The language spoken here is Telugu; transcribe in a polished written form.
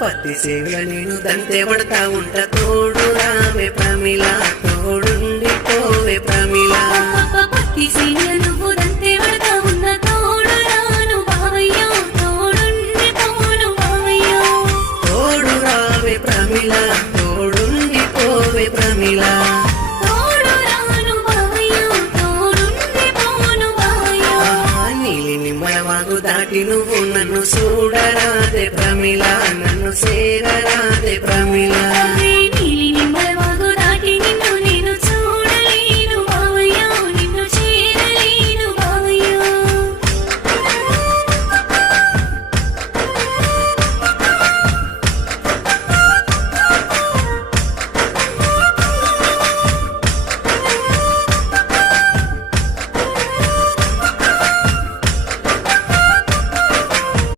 పత్తి సేవల నేను దంతే పడతా ఉంట తోడు రావే ప్రమిళ తోడుండి పోవే ప్రమిళ పత్తి సేవల నువ్వు దంతే పడతా ఉన్న తోడు రాను బావయ్యో తోడుండి పోను బావయ్యో తోడు రావే ప్రమిళ తోడుండి పోవే ప్రమిళ తోడు రాను బావయ్యో తోడుండి పోను బావయ్యో నీలి నిమ్మలవాగు దాటి నువ్వు నన్ను చూడరాదే ప్రమిళ నన్ను చేరరాదే ప్రమిళ